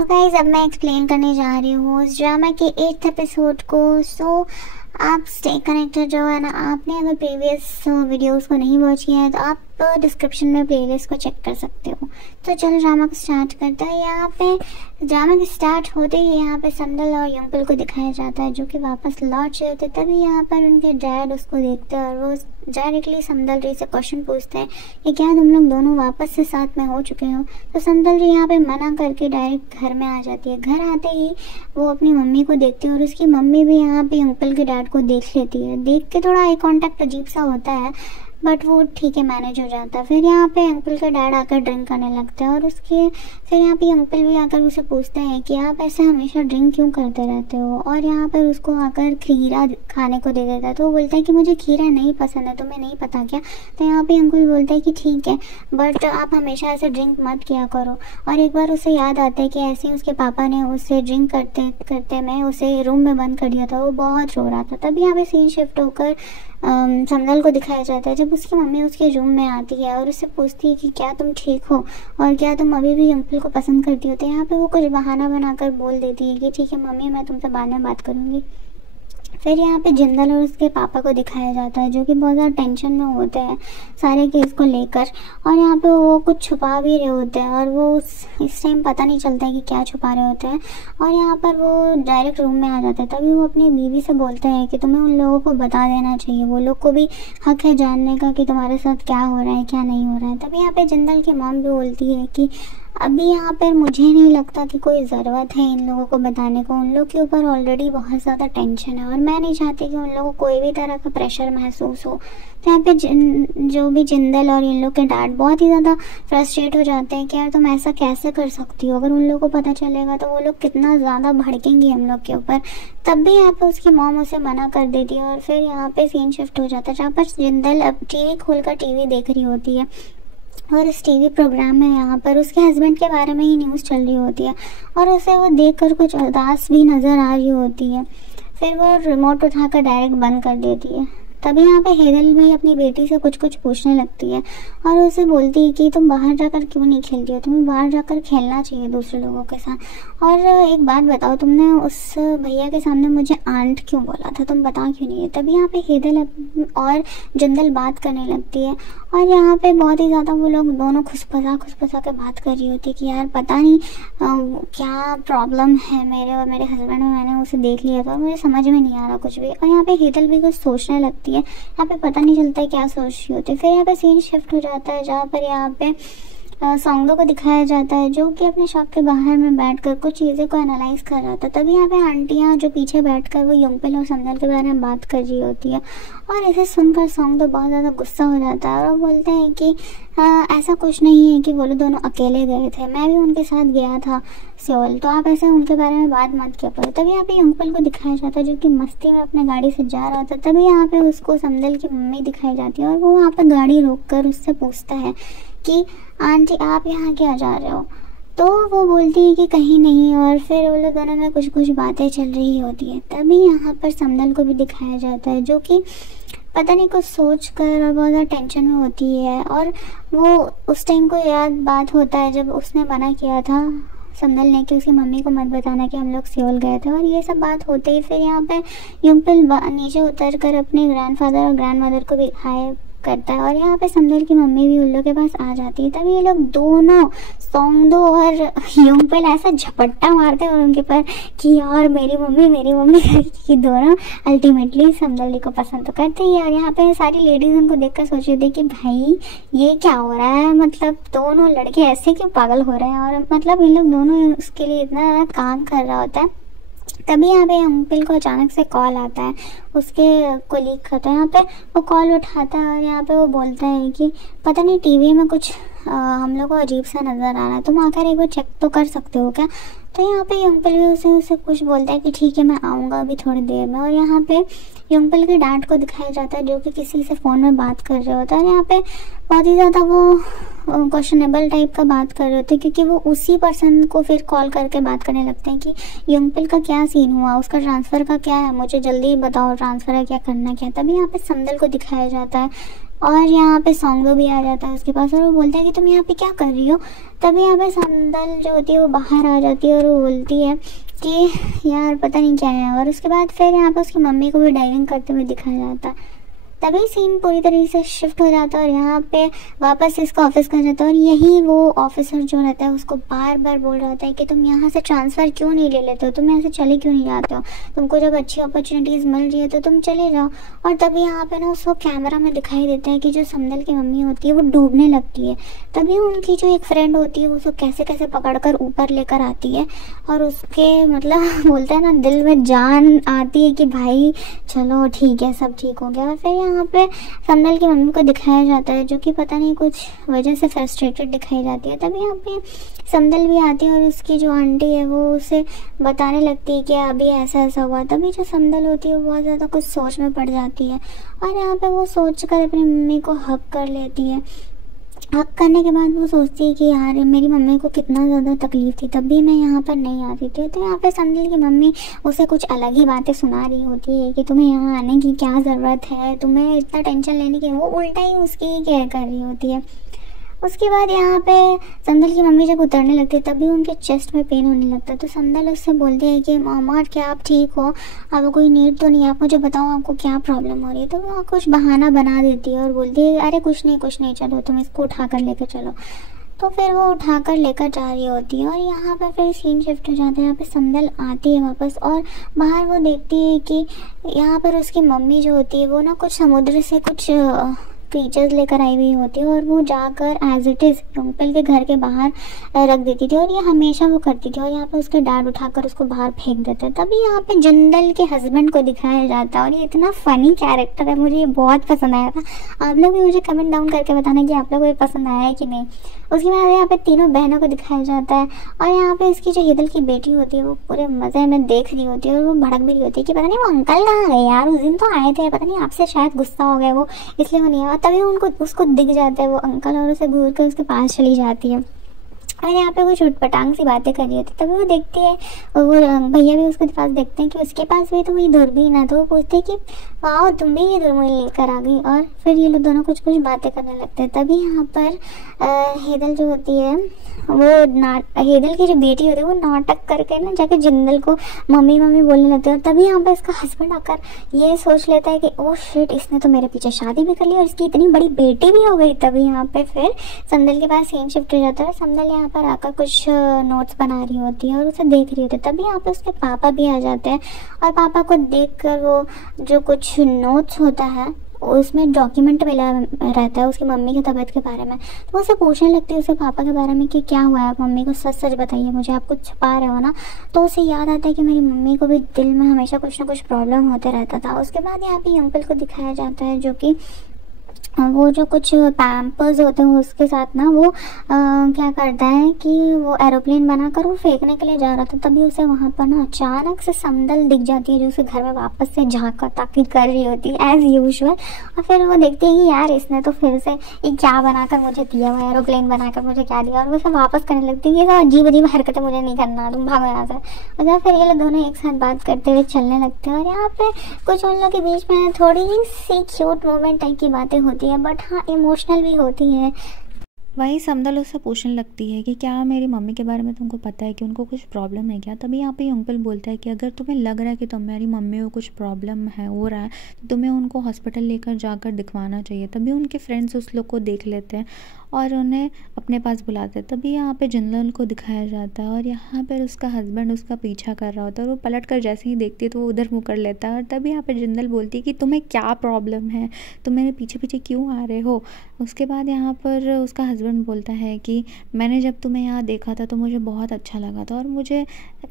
So guys अब मैं explain करने जा रही हूँ उस ड्रामा के 8th एपिसोड को। आप स्टे कनेक्टेड जो है ना। आपने अगर प्रीवियस वीडियोस को नहीं वॉच किया है तो आप डिस्क्रिप्शन में प्लेलिस्ट को चेक कर सकते हो। तो चलो ड्रामा को स्टार्ट करते हैं। यहाँ पे ड्रामा के स्टार्ट होते ही यहाँ पे समदल और युंगपिल को दिखाया जाता है जो कि वापस लौट रहे होते। तभी यहाँ पर उनके डैड उसको देखते हैं और वो डायरेक्टली समदल जी से क्वेश्चन पूछते हैं कि क्या तुम लोग दोनों वापस से साथ में हो चुके हो। तो समदल जी यहाँ पे मना करके डायरेक्ट घर में आ जाती है। घर आते ही वो अपनी मम्मी को देखती है और उसकी मम्मी भी यहाँ पे युंगपिल के डैड को देख लेती है। देख के थोड़ा आई कॉन्टैक्ट अजीब सा होता है बट वो ठीक है, मैनेज हो जाता है। फिर यहाँ पे अंकल का डैड आकर ड्रिंक करने लगता है और उसके फिर यहाँ पे अंकल भी आकर उसे पूछते हैं कि आप ऐसे हमेशा ड्रिंक क्यों करते रहते हो। और यहाँ पर उसको आकर खीरा खाने को दे देता है। तो वो बोलता है कि मुझे खीरा नहीं पसंद है, तुम्हें नहीं पता क्या। तो यहाँ पे अंकल बोलता है कि ठीक है बट आप हमेशा ऐसे ड्रिंक मत किया करो। और एक बार उसे याद आता है कि ऐसे ही उसके पापा ने उसे ड्रिंक करते करते मैं उसे रूम में बंद कर दिया था, वो बहुत रो रहा था। तभी यहाँ पे सीन शिफ्ट होकर समदल को दिखाया जाता है जब उसकी मम्मी उसके रूम में आती है और उससे पूछती है कि क्या तुम ठीक हो और क्या तुम अभी भी अंकल को पसंद करती हो। तो यहाँ पे वो कुछ बहाना बनाकर बोल देती है कि ठीक है मम्मी, मैं तुमसे बाद में बात करूँगी। फिर यहाँ पे जिंदल और उसके पापा को दिखाया जाता है जो कि बहुत ज़्यादा टेंशन में होते हैं सारे केस को लेकर। और यहाँ पे वो कुछ छुपा भी रहे होते हैं और वो इस टाइम पता नहीं चलता है कि क्या छुपा रहे होते हैं। और यहाँ पर वो डायरेक्ट रूम में आ जाता है। तभी वो अपनी बीवी से बोलते हैं कि तुम्हें उन लोगों को बता देना चाहिए, वो लोग को भी हक है जानने का कि तुम्हारे साथ क्या हो रहा है क्या नहीं हो रहा है। तभी यहाँ पे जिंदल की मॉम भी बोलती है कि अभी यहाँ पर मुझे नहीं लगता कि कोई ज़रूरत है इन लोगों को बताने को। उन लोग के ऊपर ऑलरेडी बहुत ज़्यादा टेंशन है और मैं नहीं चाहती कि उन लोगों को कोई भी तरह का प्रेशर महसूस हो। तो यहाँ पे जो भी जिंदल और इन लोग के डैड बहुत ही ज़्यादा फ्रस्ट्रेट हो जाते हैं कि यार तुम ऐसा कैसे कर सकती हो, अगर उन लोगों को पता चलेगा तो वो लोग कितना ज़्यादा भड़केंगे हम लोग के ऊपर। तब भी यहाँ पे उसकी मॉम उसे मना कर देती है और फिर यहाँ पे सीन शिफ्ट हो जाता है जहाँ पर जिंदल अब टीवी खोलकर टीवी देख रही होती है और इस टीवी प्रोग्राम में यहाँ पर उसके हस्बैंड के बारे में ही न्यूज़ चल रही होती है और उसे वो देखकर कुछ उदास भी नज़र आ रही होती है। फिर वो रिमोट उठाकर डायरेक्ट बंद कर देती है। तभी यहाँ पे हेदल भी अपनी बेटी से कुछ कुछ पूछने लगती है और उसे बोलती है कि तुम बाहर जाकर क्यों नहीं खेलती हो, तुम्हें बाहर जाकर खेलना चाहिए दूसरे लोगों के साथ। और एक बात बताओ, तुमने उस भैया के सामने मुझे आंट क्यों बोला था, तुम बता क्यों नहीं है। तभी यहाँ पे हेदल और जिंदल बात करने लगती है और यहाँ पे बहुत ही ज़्यादा वो लोग दोनों खुसपसा के बात कर रही होती है कि यार पता नहीं क्या प्रॉब्लम है मेरे और मेरे हस्बैंड में, मैंने उसे देख लिया था और मुझे समझ में नहीं आ रहा कुछ भी। और यहाँ पे हेदल भी कुछ सोचने लगती है, यहाँ पे पता नहीं चलता है क्या सोच रही होती है। फिर यहाँ पे सीन शिफ्ट हो जाता है जहाँ पर यहाँ पे सौंगदो को दिखाया जाता है जो कि अपने शॉप के बाहर में बैठकर कुछ चीज़ें को एनालाइज कर रहा था। तभी यहाँ पे आंटियाँ जो पीछे बैठकर वो युंगपिल और समदल के बारे में बात कर रही होती है और इसे सुनकर सौंगदो बहुत ज़्यादा गुस्सा हो जाता है और वो बोलते हैं कि ऐसा कुछ नहीं है कि वो लोग दोनों अकेले गए थे, मैं भी उनके साथ गया था सियोल, तो आप ऐसे उनके बारे में बात मत किया करो। तभी यहाँ पे युंगपिल को दिखाया जाता है जो कि मस्ती में अपने गाड़ी से जा रहा था। तभी यहाँ पे उसको समदल की मम्मी दिखाई जाती है और वो वहाँ पर गाड़ी रोक कर उससे पूछता है कि आंटी आप यहाँ क्या जा रहे हो। तो वो बोलती है कि कहीं नहीं और फिर वो लोग दोनों में कुछ कुछ बातें चल रही होती है। तभी यहाँ पर समदल को भी दिखाया जाता है जो कि पता नहीं कुछ सोच कर और बहुत ज़्यादा टेंशन में होती है और वो उस टाइम को याद बात होता है जब उसने मना किया था समदल ने कि उसकी मम्मी को मत बताना कि हम लोग सियोल गए थे। और ये सब बात होते ही फिर यहाँ पे युंगपिल नीचे उतर कर अपने ग्रैंडफादर और ग्रैंडमदर को भी हाय करता है और यहाँ पे समदल की मम्मी भी उन लोग के पास आ जाती है। तभी ये लोग दोनों सौंगदो और युंगपिल ऐसा झपट्टा मारते हैं उनके पर कि यार मेरी मम्मी कि दोनों अल्टीमेटली समदल को पसंद तो करते ही है। और यहाँ पे सारी लेडीज उनको देखकर सोच रही थी कि भाई ये क्या हो रहा है, मतलब दोनों लड़के ऐसे क्यों पागल हो रहे हैं। और मतलब इन लोग दोनों उसके लिए इतना काम कर रहा होता है। तभी यहाँ पे अंकल को अचानक से कॉल आता है उसके कोलीग का। तो यहाँ पे वो कॉल उठाता है और यहाँ पे वो बोलता है कि पता नहीं टीवी में कुछ हम लोग को अजीब सा नज़र आ रहा है, तुम आकर एक बार चेक तो कर सकते हो क्या। तो यहाँ पे युंगपिल भी उसे कुछ बोलता है कि ठीक है मैं आऊँगा अभी थोड़ी देर में। और यहाँ पे युंगपिल के डैड को दिखाया जाता है जो कि किसी से फ़ोन में बात कर रहे होता है और यहाँ पे बहुत ही ज़्यादा वो क्वेश्चनेबल टाइप का बात कर रहे होते हैं क्योंकि वो उसी पर्सन को फिर कॉल करके बात करने लगते हैं कि युंगपिल का क्या सीन हुआ, उसका ट्रांसफ़र का क्या है, मुझे जल्दी बताओ ट्रांसफ़र है क्या, करना क्या। तभी यहाँ पे समदल को दिखाया जाता है और यहाँ पे सॉन्गो भी आ जाता है उसके पास और वो बोलता है कि तुम यहाँ पे क्या कर रही हो। तभी यहाँ पे संदल जो होती है वो बाहर आ जाती है और वो बोलती है कि यार पता नहीं क्या है। और उसके बाद फिर यहाँ पे उसकी मम्मी को भी डाइविंग करते हुए दिखाया जाता है। तभी सीन पूरी तरीके से शिफ्ट हो जाता है और यहाँ पे वापस इसका ऑफिस कर जाता है और यही वो ऑफिसर जो रहता है उसको बार बार बोल रहा होता है कि तुम यहाँ से ट्रांसफ़र क्यों नहीं ले लेते हो, तुम यहाँ से चले क्यों नहीं जाते हो, तुमको जब अच्छी अपॉर्चुनिटीज़ मिल रही है तो तुम चले जाओ। और तभी यहाँ पे ना उसको कैमरा में दिखाई देता है कि जो समदल की मम्मी होती है वो डूबने लगती है। तभी उनकी जो एक फ्रेंड होती है वो उसको कैसे कैसे पकड़ कर ऊपर लेकर आती है और उसके मतलब बोलते हैं ना दिल में जान आती है कि भाई चलो ठीक है सब ठीक हो गया। और फिर यहाँ पे समदल की मम्मी को दिखाया जाता है जो कि पता नहीं कुछ वजह से फ्रस्ट्रेटेड दिखाई जाती है। तभी यहाँ पे समदल भी आती है और उसकी जो आंटी है वो उसे बताने लगती है कि अभी ऐसा ऐसा हुआ। तभी जो समदल होती है वो बहुत ज़्यादा कुछ सोच में पड़ जाती है और यहाँ पे वो सोच कर अपनी मम्मी को हक कर लेती है। हक करने के बाद वो सोचती है कि यार मेरी मम्मी को कितना ज़्यादा तकलीफ़ थी तब भी मैं यहाँ पर नहीं आती थी। तो यहाँ पे समदल की मम्मी उसे कुछ अलग ही बातें सुना रही होती है कि तुम्हें यहाँ आने की क्या ज़रूरत है, तुम्हें इतना टेंशन लेने की, वो उल्टा ही उसकी केयर कर रही होती है। उसके बाद यहाँ पे समदल की मम्मी जब उतरने लगती है तभी उनके चेस्ट में पेन होने लगता है। तो समदल उससे बोलती है कि मामा क्या आप ठीक हो, आपको कोई नीड तो नहीं है, आप मुझे बताओ आपको क्या प्रॉब्लम हो रही है। तो वो कुछ बहाना बना देती है और बोलती है अरे कुछ नहीं चलो तुम इसको उठा कर लेकर चलो। तो फिर वो उठाकर लेकर जा रही होती है और यहाँ पर फिर सीन शिफ्ट हो जाता है। यहाँ पे समदल आती है वापस और बाहर वो देखती है कि यहाँ पर उसकी मम्मी जो होती है वो ना कुछ समुद्र से कुछ क्रीचर्स लेकर आई हुई होती है और वो जाकर एज इट इज़ अंकल के घर के बाहर रख देती थी और ये हमेशा वो करती थी। और यहाँ पे उसके डैड उठाकर उसको बाहर फेंक देते हैं। तभी यहाँ पे जिंदल के हस्बैंड को दिखाया जाता है और ये इतना फ़नी कैरेक्टर है, मुझे ये बहुत पसंद आया था। आप लोग भी मुझे कमेंट डाउन करके बताना कि आप लोग को ये पसंद आया है कि नहीं। उसके बाद यहाँ पे तीनों बहनों को दिखाया जाता है और यहाँ पे इसकी जो हिदल की बेटी होती है वो पूरे मज़े में देख रही होती है और वो भड़क भी रही होती है कि पता नहीं वो अंकल कहाँ गए यार, उस दिन तो आए थे, पता नहीं आपसे शायद गुस्सा हो गया वो इसलिए वो नहीं आया। तभी उसको दिख जाता है वो अंकल और उसे घूर कर उसके पास चली जाती है और यहाँ पे वो छुटपटांग सी बातें कर रही होती है। तभी वो देखती है और वो भैया भी उसके पास देखते हैं कि उसके पास भी तो वही दूरबीन है। तो वो पूछते हैं कि वाह तुम भी ये दूरबीन लेकर आ गई और फिर ये लोग दोनों कुछ बातें करने लगते हैं। तभी यहाँ पर हेदल जो होती है वो हेदल की जो बेटी होती है वो नाटक करके ना जाके जिंदल को मम्मी मम्मी बोलने लगती है। और तभी यहाँ पर इसका हस्बैंड आकर ये सोच लेता है कि ओह शिट इसने तो मेरे पीछे शादी भी कर ली और इसकी इतनी बड़ी बेटी भी हो गई। तभी यहाँ पे फिर समदल के पास सीन शिफ्ट हो जाता है। समदल यहाँ पर आकर कुछ नोट्स बना रही होती है और उसे देख रही होती है। तभी यहाँ पे उसके पापा भी आ जाते हैं और पापा को देखकर वो जो कुछ नोट्स होता है उसमें डॉक्यूमेंट मिला रहता है उसकी मम्मी की तबीयत के बारे में। तो उसे पूछने लगती है उसके पापा के बारे में कि क्या हुआ है, मम्मी को सच सच बताइए मुझे, आप कुछ छुपा रहे हो ना। तो उसे याद आता है कि मेरी मम्मी को भी दिल में हमेशा कुछ ना कुछ प्रॉब्लम होते रहता था। उसके बाद यहाँ पे अंकल को दिखाया जाता है जो कि वो जो कुछ पैम्पर्स होते हैं उसके साथ ना वो क्या करता है कि वो एरोप्लेन बनाकर वो फेंकने के लिए जा रहा था। तभी उसे वहाँ पर ना अचानक से समदल दिख जाती है जो उसे घर में वापस से झाँक ताकीद कर रही होती है एज़ यूजुअल। और फिर वो देखती है कि यार इसने तो फिर से ये क्या बनाकर मुझे दिया हुआ, एरोप्लेन बनाकर मुझे क्या दिया। और वो उसे वापस करने लगती है कि अजीब अजीब हरकतें मुझे नहीं करना, तुम भागो यहाँ से। और फिर ये लोग दोनों एक साथ बात करते हुए चलने लगते हैं और यहाँ पे कुछ उन लोग के बीच में थोड़ी सी क्यूट मोमेंट टाइप की बातें होती है बट हाँ इमोशनल भी होती है। वहीं समदल उससे पूछने लगती है कि क्या मेरी मम्मी के बारे में तुमको पता है कि उनको कुछ प्रॉब्लम है क्या। तभी यहाँ पे अंकल बोलता है कि अगर तुम्हें लग रहा है कि तुम्हारी मम्मी को कुछ प्रॉब्लम है हो रहा है तो तुम्हें उनको हॉस्पिटल लेकर जाकर दिखवाना चाहिए। तभी उनके फ्रेंड्स उस लोग को देख लेते हैं और उन्हें अपने पास बुलाते हैं। तभी यहाँ पे जिंदल को दिखाया जाता है और यहाँ पर उसका हस्बैंड उसका पीछा कर रहा होता है और वो पलट कर जैसे ही देखती है तो वो उधर मुँह कर लेता है। और तभी यहाँ पे जिंदल बोलती है कि तुम्हें क्या प्रॉब्लम है, तुम मेरे पीछे पीछे क्यों आ रहे हो। उसके बाद यहाँ पर उसका हस्बैंड बोलता है कि मैंने जब तुम्हें यहाँ देखा था तो मुझे बहुत अच्छा लगा था और मुझे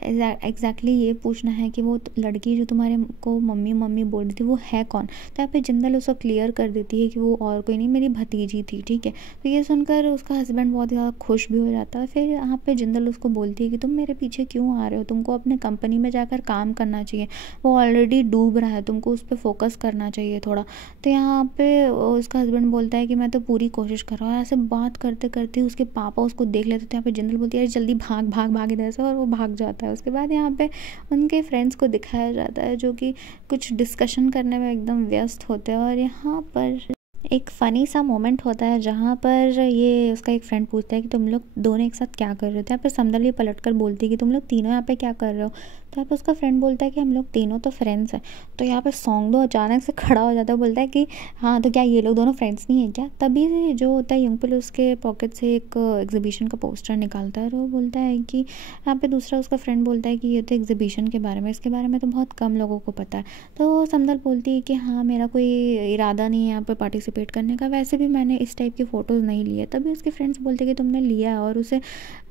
एग्जैक्टली ये पूछना है कि वो लड़की जो तुम्हारे को मम्मी मम्मी बोल रही थी वो है कौन। तो यहाँ पे जिंदल उसको क्लियर कर देती है कि वो और कोई नहीं मेरी भतीजी थी, ठीक है। तो ये सुनकर उसका हस्बैंड बहुत ज़्यादा खुश भी हो जाता है। फिर यहाँ पे जिंदल उसको बोलती है कि तुम मेरे पीछे क्यों आ रहे हो, तुमको अपने कंपनी में जाकर काम करना चाहिए, वो ऑलरेडी डूब रहा है, तुमको उस पर फोकस करना चाहिए थोड़ा। तो यहाँ पे उसका हस्बैंड बोलता है कि मैं तो पूरी कोशिश कर रहा हूँ। ऐसे बात करते करते उसके पापा उसको देख लेते थे। यहाँ पे जिंदल बोलती है जल्दी भाग भाग भाग इधर से और वो भाग जाता है। उसके बाद यहाँ पे उनके फ्रेंड्स को दिखाया जाता है जो कि कुछ डिस्कशन करने में एकदम व्यस्त होते हैं और यहाँ पर एक फ़नी सा मोमेंट होता है जहाँ पर ये उसका एक फ्रेंड पूछता है कि तुम लोग दोनों एक साथ क्या कर रहे हो, तो यहाँ पर समदल ये पलट कर बोलती है कि तुम लोग तीनों यहाँ पे क्या कर रहे हो। तो यहाँ पे उसका फ्रेंड बोलता है कि हम लोग तीनों तो फ्रेंड्स हैं। तो यहाँ पे सॉन्ग दो अचानक से खड़ा हो जाता है, बोलता है कि हाँ तो क्या ये लोग दोनों फ्रेंड्स नहीं है क्या। तभी जो होता है युंगपिल उसके पॉकेट से एक एग्जीबिशन का पोस्टर निकालता है और वो बोलता है कि यहाँ पे दूसरा उसका फ्रेंड बोलता है कि ये तो एग्जीबिशन के बारे में, इसके बारे में तो बहुत कम लोगों को पता है। तो समदल बोलती है कि हाँ मेरा कोई इरादा नहीं है यहाँ पे पार्टिसिपेट करने का, वैसे भी मैंने इस टाइप की फ़ोटोज़ नहीं ली है। तभी उसके फ्रेंड्स बोलते हैं कि तुमने लिया है, और उसे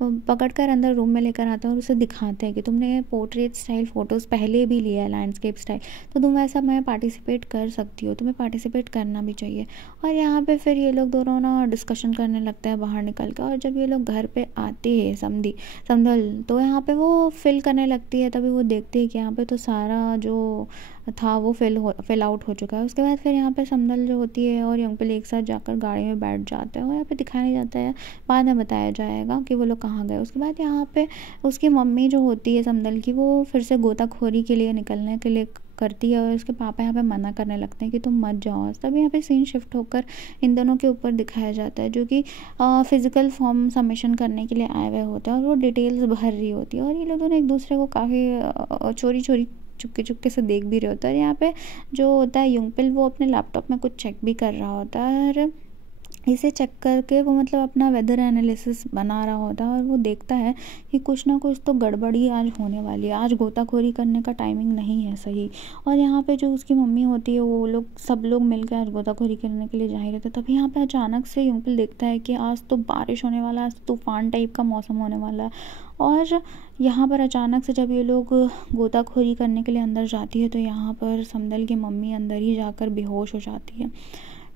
पकड़ कर अंदर रूम में लेकर आते हैं और उसे दिखाते हैं कि तुमने पोर्ट्रेट स्टाइल फ़ोटोज़ पहले भी लिया है, लैंडस्केप स्टाइल, तो तुम ऐसा मैं पार्टिसिपेट कर सकती हो, तुम्हें पार्टिसिपेट करना भी चाहिए। और यहाँ पे फिर ये लोग दोनों ना डिस्कशन करने लगता है बाहर निकल कर। और जब ये लोग घर पे आते हैं समदल, तो यहाँ पे वो फिल करने लगती है। तभी वो देखती है कि यहाँ पे तो सारा जो था वो फिल आउट हो चुका है। उसके बाद फिर यहाँ पे समदल जो होती है और युंगपिल एक साथ जाकर गाड़ी में बैठ जाते हैं, और यहाँ पे दिखाया नहीं जाता है, बाद में बताया जाएगा कि वो लोग कहाँ गए। उसके बाद यहाँ पे उसकी मम्मी जो होती है समदल की, वो फिर से गोताखोरी के लिए निकलने के लिए करती है, और उसके पापा यहाँ पे मना करने लगते हैं कि तुम मत जाओ। तभी यहाँ पे सीन शिफ्ट होकर इन दोनों के ऊपर दिखाया जाता है, जो कि फिज़िकल फॉर्म सबमिशन करने के लिए आए हुए होते हैं, और वो डिटेल्स भर रही होती है। और ये लोग दोनों एक दूसरे को काफ़ी चोरी चोरी चुपके चुपके से देख भी रहे होता है। और यहाँ पे जो होता है युंगपिल वो अपने लैपटॉप में कुछ चेक भी कर रहा होता है, और इसे चेक करके वो मतलब अपना वेदर एनालिसिस बना रहा होता है। और वो देखता है कि कुछ ना कुछ तो गड़बड़ी आज होने वाली है, आज गोताखोरी करने का टाइमिंग नहीं है सही। और यहाँ पे जो उसकी मम्मी होती है, वो लोग सब लोग मिलकर आज गोताखोरी करने के लिए जा ही रहते। तभी यहाँ पे अचानक से युंगपिल देखता है कि आज तो बारिश होने वाला है, आज तूफान टाइप का मौसम होने वाला है। और यहाँ पर अचानक से जब ये लोग गोताखोरी करने के लिए अंदर जाती है, तो यहाँ पर समदल की मम्मी अंदर ही जाकर बेहोश हो जाती है।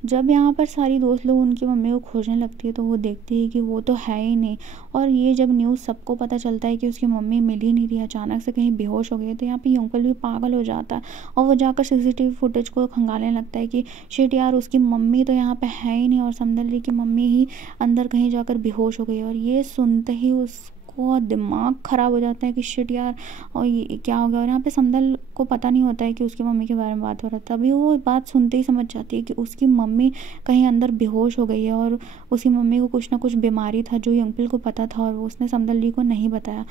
जब यहाँ पर सारी दोस्त लोग उनकी मम्मी को खोजने लगती है, तो वो देखती है कि वो तो है ही नहीं। और ये जब न्यूज़ सबको पता चलता है कि उसकी मम्मी मिल ही नहीं रही, अचानक से कहीं बेहोश हो गई, तो यहाँ पे युंगपिल भी पागल हो जाता है, और वो जाकर सीसीटीवी फुटेज को खंगालने लगता है कि शिट यार, उसकी मम्मी तो यहाँ पे है ही नहीं, और समदल की मम्मी ही अंदर कहीं जाकर बेहोश हो गई। और ये सुनते ही उसको दिमाग ख़राब हो जाता है कि शिट यार, और ये क्या हो गया। और यहाँ पे समदल को पता नहीं होता है कि उसकी मम्मी के बारे में बात हो रहा था। तभी वो बात सुनते ही समझ जाती है कि उसकी मम्मी कहीं अंदर बेहोश हो गई है, और उसकी मम्मी को कुछ ना कुछ बीमारी था जो युंगपिल को पता था, और उसने समदल जी को नहीं बताया।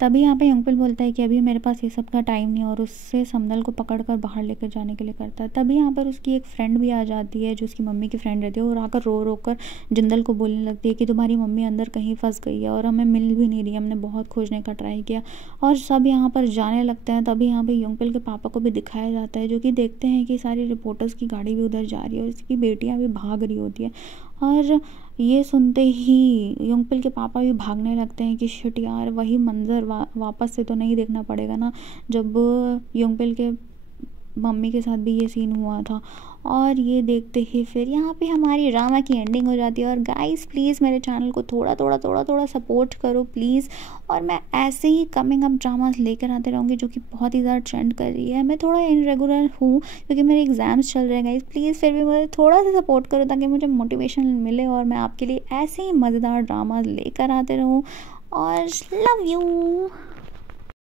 तभी यहाँ पे युंगपिल बोलता है कि अभी मेरे पास ये सब का टाइम नहीं है, और उससे समदल को पकड़कर बाहर लेकर जाने के लिए करता है। तभी यहाँ पर उसकी एक फ्रेंड भी आ जाती है, जो उसकी मम्मी की फ्रेंड रहती है, और आकर रो रो कर जिंदल को बोलने लगती है कि तुम्हारी मम्मी अंदर कहीं फंस गई है और हमें मिल भी नहीं रही, हमने बहुत खोजने का ट्राई किया। और सब यहाँ पर जाने लगते हैं। तभी यहाँ पर युंगपिल के पापा को भी दिखाया जाता है, जो कि देखते हैं कि सारी रिपोर्टर्स की गाड़ी भी उधर जा रही है, और उसकी बेटियाँ भी भाग रही होती है। और ये सुनते ही युंगपिल के पापा भी भागने लगते हैं कि शिट यार, वही मंज़र वापस से तो नहीं देखना पड़ेगा ना, जब युंगपिल के मम्मी के साथ भी ये सीन हुआ था। और ये देखते ही फिर यहाँ पे हमारी ड्रामा की एंडिंग हो जाती है। और गाइस प्लीज़ मेरे चैनल को थोड़ा सपोर्ट करो प्लीज़, और मैं ऐसे ही कमिंग अप ड्रामास लेकर आते रहूँगी, जो कि बहुत ही ज़्यादा ट्रेंड कर रही है। मैं थोड़ा इनरेगुलर हूँ क्योंकि मेरे एग्ज़ाम्स चल रहे हैं गाइस, प्लीज़ फिर भी मुझे थोड़ा सा सपोर्ट करो, ताकि मुझे मोटिवेशन मिले और मैं आपके लिए ऐसे ही मज़ेदार ड्रामास लेकर आते रहूँ। और लव यू।